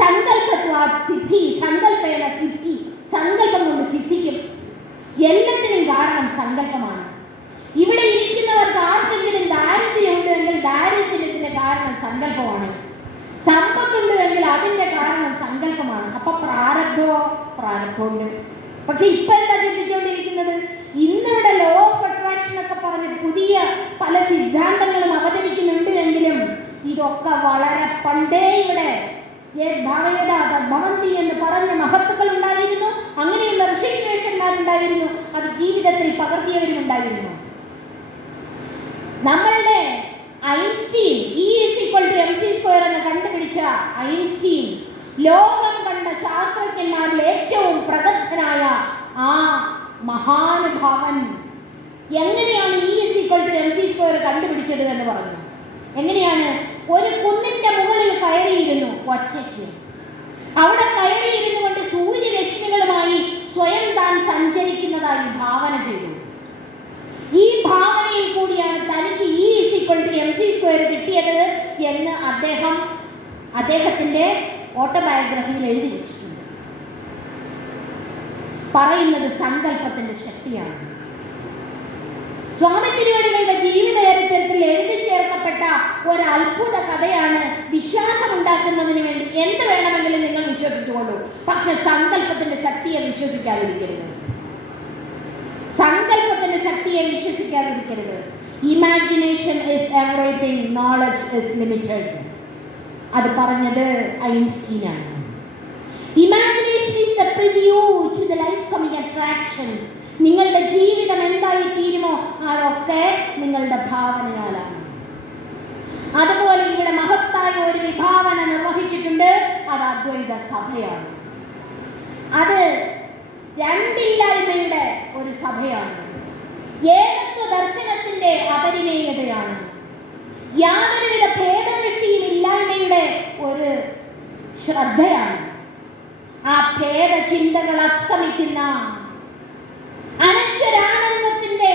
സങ്കല്പത്വാ സിദ്ധി, സങ്കല്പേന സിദ്ധി. സങ്കല്പം കൊണ്ട് സിദ്ധിക്കും. എല്ലാത്തിനും കാരണം സങ്കല്പമാണ്. ഇവിടെ ഇരിക്കുന്നവർക്ക് ആർക്കെങ്കിലും ദാരിദ്ര്യമുണ്ട് എങ്കിൽ ദാരിദ്ര്യത്തിന്റെ കാരണം സങ്കല്പമാണ്. സമ്പത്തുണ്ട് എങ്കിൽ അതിന്റെ കാരണം സങ്കല്പമാണ്. അപ്പൊ പ്രാരബ്ധമുണ്ട്. പക്ഷെ ഇപ്പൊ എന്താ ചിന്തിച്ചുകൊണ്ടിരിക്കുന്നത്? ഇന്നിവിടെ ലോ ഓഫ് അട്രാക്ഷൻ ഒക്കെ പറഞ്ഞ് പുതിയ പല സിദ്ധാന്തങ്ങളും അവതരിക്കുന്നുണ്ട് എങ്കിലും ഇതൊക്കെ വളരെ പണ്ടേ ഇവിടെ ഭവന്തി എന്ന് പറഞ്ഞ മഹത്തുക്കൾ ഉണ്ടായിരുന്നു. അങ്ങനെയുള്ള ഋഷിശ്രേഷ്ഠന്മാരുണ്ടായിരുന്നു. ജീവിതത്തിൽ പകർത്തിയവരും ഉണ്ടായിരുന്നു. നമ്മളുടെ ഐൻസ്റ്റീൻ E=mc² എന്ന് കണ്ടുപിടിച്ച ഐൻസ്റ്റീൻ ലോകം കണ്ട ശാസ്ത്രജ്ഞന്മാരിൽ ഏറ്റവും പ്രഗത്ഭനായ ആ മഹാനുഭാവൻ എങ്ങനെയാണ് E=mc² കണ്ടുപിടിച്ചത് എന്ന് പറഞ്ഞു. എങ്ങനെയാണ്? ഒരു കുന്നിന്റെ മുകളിൽ കയറിയിരുന്നു ഒറ്റയ്ക്ക്. അവിടെ കയറിയിരുന്നു കൊണ്ട് സൂര്യരശ്മികളുമായി സ്വയം താൻ സഞ്ചരിക്കുന്നതായി ഭാവന ചെയ്തു. ഈ ഭാവനയിൽ കൂടിയാണ് തനിക്ക് E=mc² കിട്ടിയത് എന്ന് അദ്ദേഹത്തിന്റെ ഓട്ടോബയോഗ്രഫിയിൽ എഴുതി വെച്ചിട്ടുണ്ട്. പറയുന്നത് സങ്കല്പത്തിന്റെ ശക്തിയാണ്. സ്വാമി തിരുവടികളുടെ ജീവിത ചരിത്രത്തിൽ എഴുതി ചേർക്കപ്പെട്ട ഒരു അത്ഭുത കഥയാണ്. വിശ്വാസം ഉണ്ടാക്കുന്നതിന് വേണ്ടി എന്ത് വേണമെങ്കിലും നിങ്ങൾ വിശ്വസിച്ചുകൊള്ളൂ, പക്ഷെ സങ്കല്പത്തിന്റെ ശക്തിയെ വിശ്വസിക്കാതിരിക്കരുത്. സങ്കല്പത്തിന്റെ ശക്തിയെ വിശ്വസിക്കാതിരിക്കരുത്. Imagination is everything, knowledge is limited. അത് പറഞ്ഞത് ഐൻസ്റ്റീനാണ്. Imagination is the preview to the life coming attractions. നിങ്ങളുടെ ജീവിതം എന്തായി തീരുമോ അതൊക്കെ നിങ്ങളുടെ ഭാവനയാലാണ്. അതുപോലെ ഇവിടെ മഹത്തായ ഒരു വിഭാവന നിർവഹിച്ചിട്ടുണ്ട്. അത് അദ്വൈത സഭയാണ്. അത് രണ്ടില്ലായ്മയുടെ ഒരു സഭയാണ്. ഏകത്വ ദർശനത്തിന്റെ അപരിമേയതയാണ്. യാതൊരുവിധ ഭേദദൃഷ്ടിയും ഇല്ലായ്മയുടെ ഒരു ശ്രദ്ധയാണ്. ആ ഭേദചിന്തകൾ അസ്തമിക്കുന്ന അനശ്വരാനന്ദത്തിന്റെ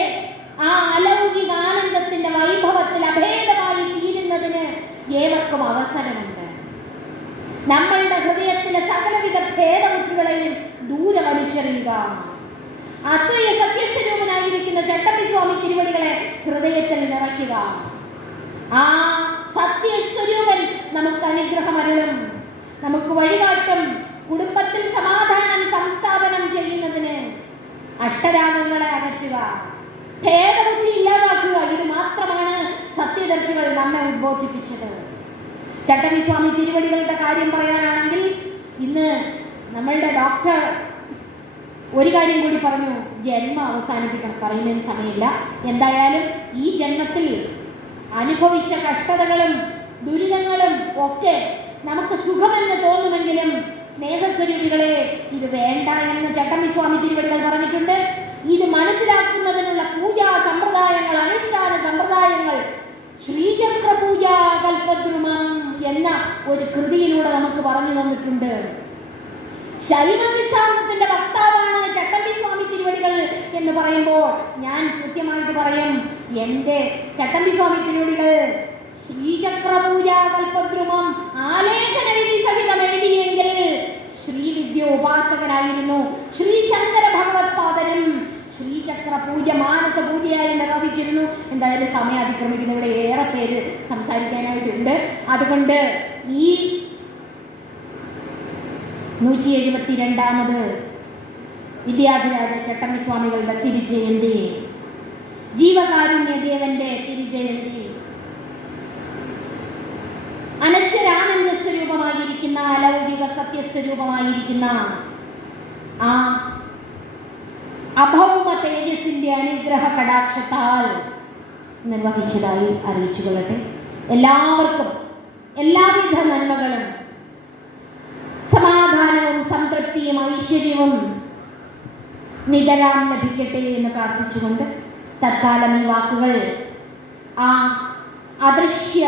ആ അലൗകിക ആനന്ദത്തിന്റെ വൈഭവത്തിൽ അഭേദമായി തീരുന്നതിന് ഏവർക്കും അവസരമുണ്ട്. നമ്മളുടെ ഹൃദയത്തിലെ സകലവിധ ഭേദബുദ്ധികളെയും ദൂരെ വലിച്ചെറിയുക. അദ്വൈത സത്യസ്വരൂപനായിരിക്കുന്ന ചട്ടമ്പിസ്വാമി തിരുവടികളെ ഹൃദയത്തിൽ നിറയ്ക്കുക. ആ സത്യസ്വരൂപൻ നമുക്ക് അനുഗ്രഹം അരുളും, നമുക്ക് വഴികാട്ടും. കുടുംബത്തിൽ സമാധാനം സംസ്ഥാപനം ചെയ്യുന്നതിന് അഷ്ടരാഗങ്ങളെ അകറ്റുക, ഭേദബുദ്ധി ഇല്ലാതാക്കുക. ഇത് മാത്രമാണ് സത്യദർശികൾ നമ്മെ ഉദ്ബോധിപ്പിച്ചത്. ചട്ടമ്പിസ്വാമി തിരുവടികളുടെ കാര്യം പറയാനാണെങ്കിൽ ഇന്ന് നമ്മളുടെ ഡോക്ടർ ഒരു കാര്യം കൂടി പറഞ്ഞു, ജന്മം അവസാനിപ്പിക്കണം. പറയുന്നതിന് സമയമില്ല. എന്തായാലും ഈ ജന്മത്തിൽ അനുഭവിച്ച കഷ്ടതകളും ദുരിതങ്ങളും ഒക്കെ നമുക്ക് സുഖമെന്ന് തോന്നുമെങ്കിലും സ്നേഹസ്വരൂപികളെ ഇത് വേണ്ട എന്ന് ചട്ടമ്പിസ്വാമി തിരുവടികൾ പറഞ്ഞിട്ടുണ്ട്. ഇത് മനസ്സിലാക്കുന്നതിനുള്ള പൂജാ സമ്പ്രദായങ്ങൾ, അനുഷ്ഠാന സമ്പ്രദായങ്ങൾ ശ്രീചക്ര പൂജാ കൽപദ്രുമം എന്ന ഒരു കൃതിയിലൂടെ നമുക്ക് പറഞ്ഞു തന്നിട്ടുണ്ട്. ശൈവ സിദ്ധാന്തത്തിന്റെ വക്താവാണ് ചട്ടമ്പിസ്വാമി തിരുവടികൾ എന്ന് പറയുമ്പോൾ ഞാൻ കൃത്യമായിട്ട് പറയും, എൻ്റെ ചട്ടമ്പിസ്വാമി തിരുവടികൾ ശ്രീചക്ര പൂജാ കൽപദ്രുമം ആലേഖന വിധി സഹിതം എഴുതിയെങ്കിൽ ശ്രീവിദ്യ ഉപാസകനായിരുന്നു. ശ്രീ ശങ്കര ഭഗവത്പാദനും ശ്രീചക്ര പൂജ മാനസ പൂജയായി നിർവഹിച്ചിരുന്നു. എന്തായാലും സമയം അതിക്രമിക്കുന്ന ഇവിടെ ഏറെ പേര് സംസാരിക്കാനായിട്ടുണ്ട്. അതുകൊണ്ട് ഈ 172ാമത് വിദ്യാധിരാജ ചട്ടമ്പിസ്വാമികളുടെ തിരുജയന്തി, ജീവകാരുണ്യദേവന്റെ തിരുജയന്തി, അനശ്വരാനന്ദ സ്വരൂപമായിരിക്കുന്ന അലൗകിക സത്യസ്വരൂപമായിരിക്കുന്ന ആ അഭൗമ തേജസ്സിന്റെ അനുഗ്രഹ കടാക്ഷത്താൽ നിർവഹിച്ചതായി അറിയിച്ചു കൊള്ളട്ടെ. എല്ലാവർക്കും എല്ലാവിധ നന്മകളും സമാധാനവും സംതൃപ്തിയും ഐശ്വര്യവും നിതരാം ലഭിക്കട്ടെ എന്ന് പ്രാർത്ഥിച്ചുകൊണ്ട് തൽക്കാലം ഈ വാക്കുകൾ ആ അദൃശ്യ